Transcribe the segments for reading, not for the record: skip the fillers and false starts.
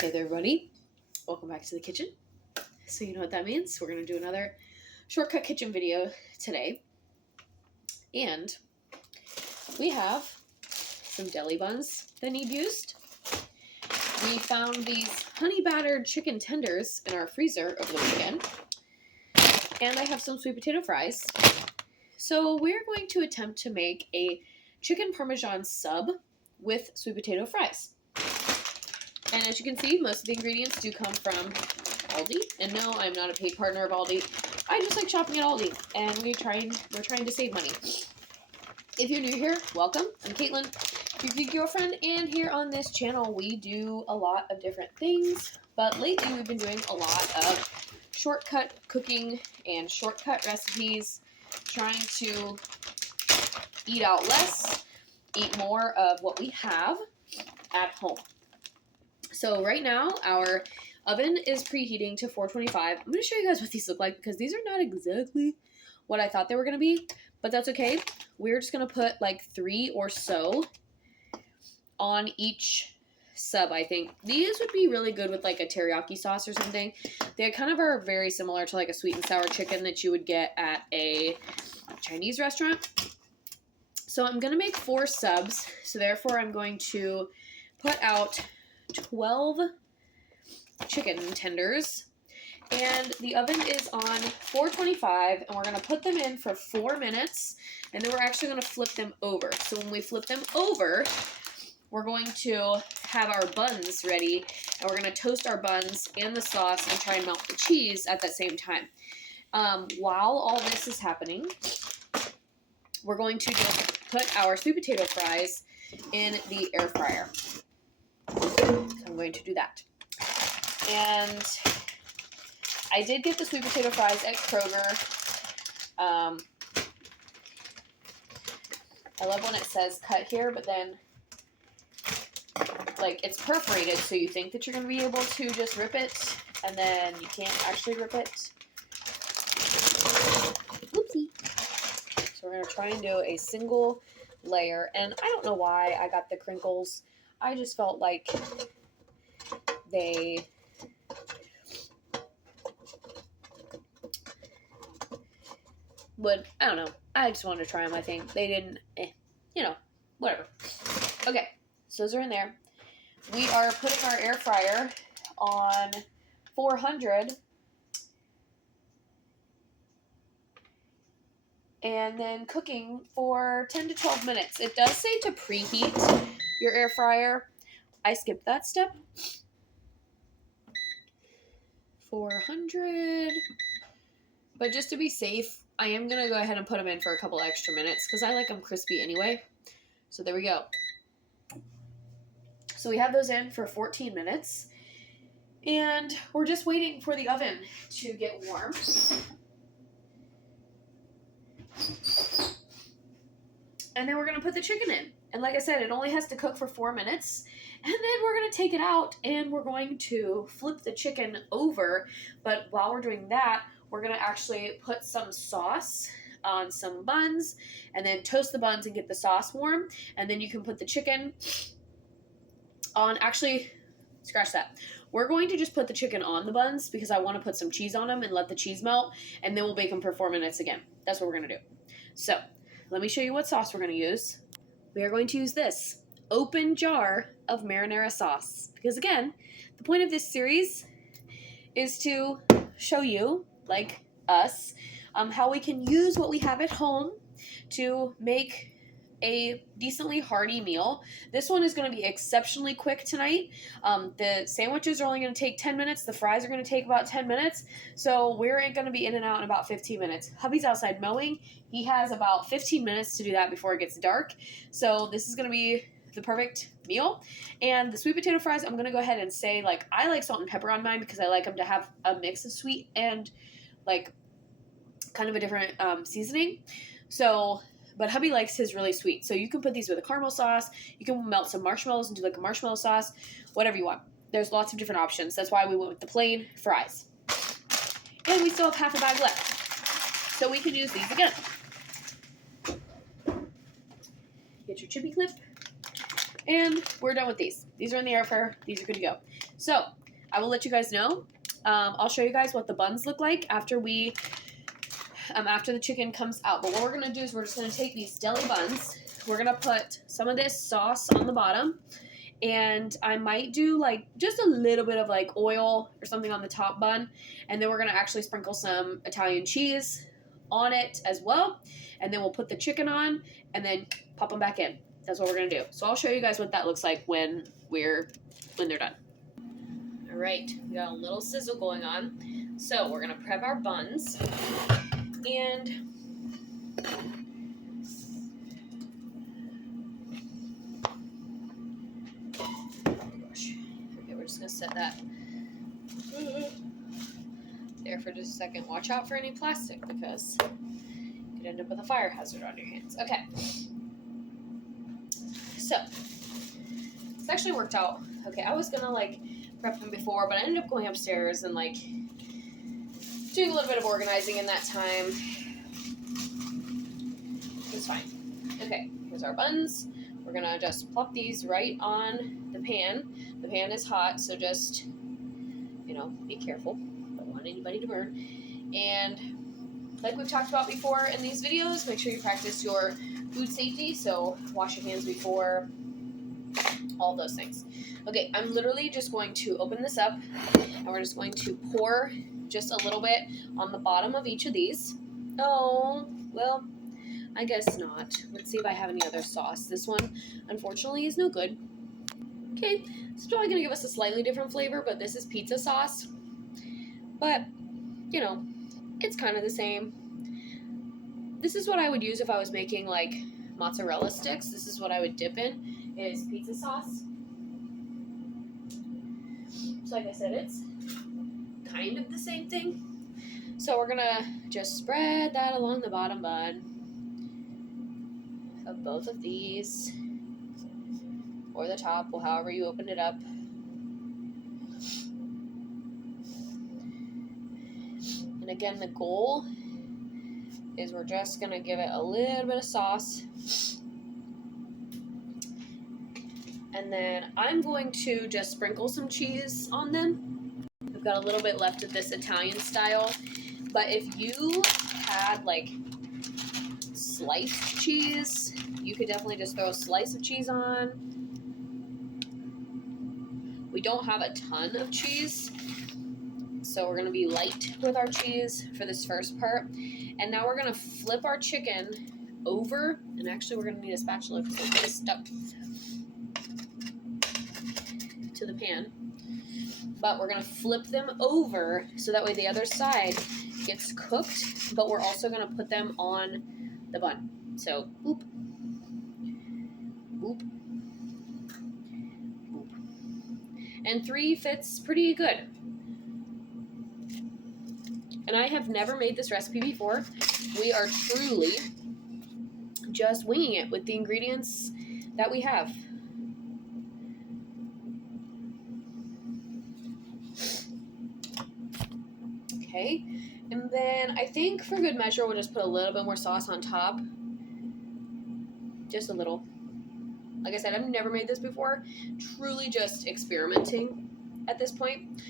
Hey there, everybody. Welcome back to the kitchen. So you know what that means. We're going to do another shortcut kitchen video today. And we have some deli buns that need used. We found these honey battered chicken tenders in our freezer over the weekend. And I have some sweet potato fries. So we're going to attempt to make a chicken Parmesan sub with sweet potato fries. And as you can see, most of the ingredients do come from Aldi. And no, I'm not a paid partner of Aldi. I just like shopping at Aldi, and we're trying to save money. If you're new here, welcome. I'm Kaitlyn, your geek girlfriend, and here on this channel we do a lot of different things. But lately we've been doing a lot of shortcut cooking and shortcut recipes, trying to eat out less, eat more of what we have at home. So right now, our oven is preheating to 425. I'm going to show you guys what these look like because these are not exactly what I thought they were going to be, but that's okay. We're just going to put like 3 or so on each sub, I think. These would be really good with like a teriyaki sauce or something. They kind of are very similar to like a sweet and sour chicken that you would get at a Chinese restaurant. So I'm going to make 4 subs, so therefore I'm going to put out 12 chicken tenders, and the oven is on 425, and we're going to put them in for 4 minutes, and then we're actually going to flip them over. So when we flip them over, we're going to have our buns ready, and we're going to toast our buns and the sauce and try and melt the cheese at the same time. While all this is happening, we're going to just put our sweet potato fries in the air fryer. So I'm going to do that. And I did get the sweet potato fries at Kroger. I love when it says cut here, but then like it's perforated, so you think that you're going to be able to just rip it, and then you can't actually rip it. Oopsie. So we're going to try and do a single layer, and I don't know why I got the crinkles. I just felt like they would, I don't know. I just wanted to try them, I think. They didn't, whatever. Okay, so those are in there. We are putting our air fryer on 400. And then cooking for 10 to 12 minutes. It does say to preheat your air fryer. I skipped that step. 400. But just to be safe, I am going to go ahead and put them in for a couple extra minutes because I like them crispy anyway. So there we go. So we have those in for 14 minutes. And we're just waiting for the oven to get warm. And then we're going to put the chicken in. And like I said, it only has to cook for 4 minutes. And then we're going to take it out and we're going to flip the chicken over. But while we're doing that, we're going to actually put some sauce on some buns and then toast the buns and get the sauce warm. And then you can put the chicken on, actually, scratch that. We're going to just put the chicken on the buns because I want to put some cheese on them and let the cheese melt. And then we'll bake them for 4 minutes again. That's what we're going to do. So let me show you what sauce we're going to use. We are going to use this open jar of marinara sauce. Because again, the point of this series is to show you, like us, how we can use what we have at home to make a decently hearty meal. This one is going to be exceptionally quick tonight. The sandwiches are only going to take 10 minutes. The fries are going to take about 10 minutes. So we're going to be in and out in about 15 minutes. Hubby's outside mowing. He has about 15 minutes to do that before it gets dark. So this is going to be the perfect meal. And the sweet potato fries, I'm going to go ahead and say, like, I like salt and pepper on mine because I like them to have a mix of sweet and like kind of a different seasoning. So, but hubby likes his really sweet. So you can put these with a caramel sauce. You can melt some marshmallows and do like a marshmallow sauce, whatever you want. There's lots of different options. That's why we went with the plain fries. And we still have half a bag left. So we can use these again. Get your chippy clip. And we're done with these. These are in the air fryer. These are good to go. So I will let you guys know. I'll show you guys what the buns look like after we, after the chicken comes out. But what we're gonna do is we're just gonna take these deli buns. We're gonna put some of this sauce on the bottom, and I might do like just a little bit of like oil or something on the top bun, and then we're gonna actually sprinkle some Italian cheese on it as well, and then we'll put the chicken on and then pop them back in. That's what we're gonna do. So I'll show you guys what that looks like when they're done. All right, we got a little sizzle going on. So we're gonna prep our buns, and okay, we're just gonna set that there for just a second. Watch out for any plastic because you could end up with a fire hazard on your hands. Okay. So, it's actually worked out. Okay, I was gonna like prep them before, but I ended up going upstairs and like doing a little bit of organizing in that time. It's fine. Okay, here's our buns. We're gonna just plop these right on the pan. The pan is hot, so just, you know, be careful. Don't want anybody to burn. And like we've talked about before in these videos, make sure you practice your food safety. So wash your hands before, all those things. Okay, I'm literally just going to open this up, and we're just going to pour just a little bit on the bottom of each of these. Oh, well, I guess not. Let's see if I have any other sauce. This one, unfortunately, is no good. Okay, it's probably going to give us a slightly different flavor, but this is pizza sauce. But, you know, it's kind of the same. This is what I would use if I was making, like, mozzarella sticks. This is what I would dip in, is pizza sauce. So like I said, it's kind of the same thing. So we're going to just spread that along the bottom bun of both of these, or the top, or however you open it up. And again, the goal is we're just going to give it a little bit of sauce. And then I'm going to just sprinkle some cheese on them. I've got a little bit left of this Italian style. But if you had like sliced cheese, you could definitely just throw a slice of cheese on. We don't have a ton of cheese, so we're going to be light with our cheese for this first part. And now we're going to flip our chicken over. And actually, we're going to need a spatula because it's really stuck to the pan. But we're going to flip them over so that way the other side gets cooked, but we're also going to put them on the bun. So, boop, boop, boop. And 3 fits pretty good. And I have never made this recipe before. We are truly just winging it with the ingredients that we have. Okay, and then I think for good measure, we'll just put a little bit more sauce on top. Just a little. Like I said, I've never made this before. Truly just experimenting at this point.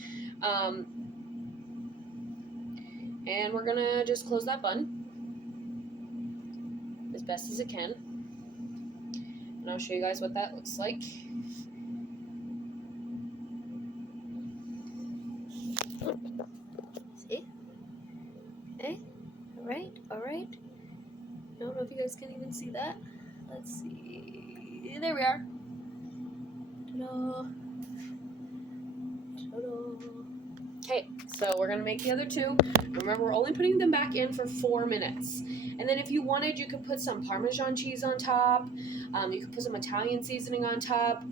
And we're gonna just close that bun as best as it can. And I'll show you guys what that looks like. See? Okay, all right. I don't know if you guys can even see that. Let's see. There we are. Ta-da. Ta-da. Okay, so we're gonna make the other 2. Remember, we're only putting them back in for 4 minutes. And then if you wanted, you could put some Parmesan cheese on top. You could put some Italian seasoning on top.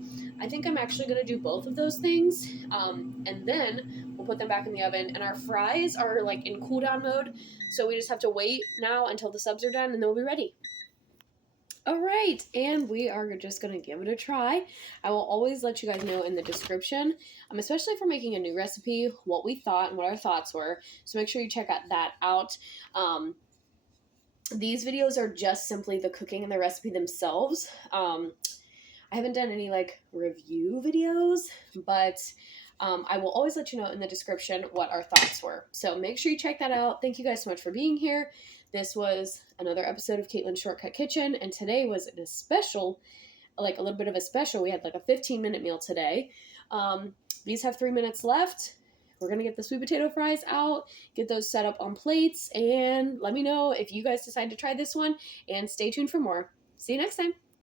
I think I'm actually gonna do both of those things. And then we'll put them back in the oven. And our fries are like in cool down mode. So we just have to wait now until the subs are done and then we'll be ready. All right, and we are just going to give it a try. I will always let you guys know in the description, especially if we're making a new recipe, what we thought and what our thoughts were. So make sure you check that out. These videos are just simply the cooking and the recipe themselves. I haven't done any like review videos, but I will always let you know in the description what our thoughts were. So make sure you check that out. Thank you guys so much for being here. This was another episode of Kaitlyn's Shortcut Kitchen, and today was a special, like a little bit of a special. We had like a 15-minute meal today. These have 3 minutes left. We're going to get the sweet potato fries out, get those set up on plates, and let me know if you guys decide to try this one, and stay tuned for more. See you next time.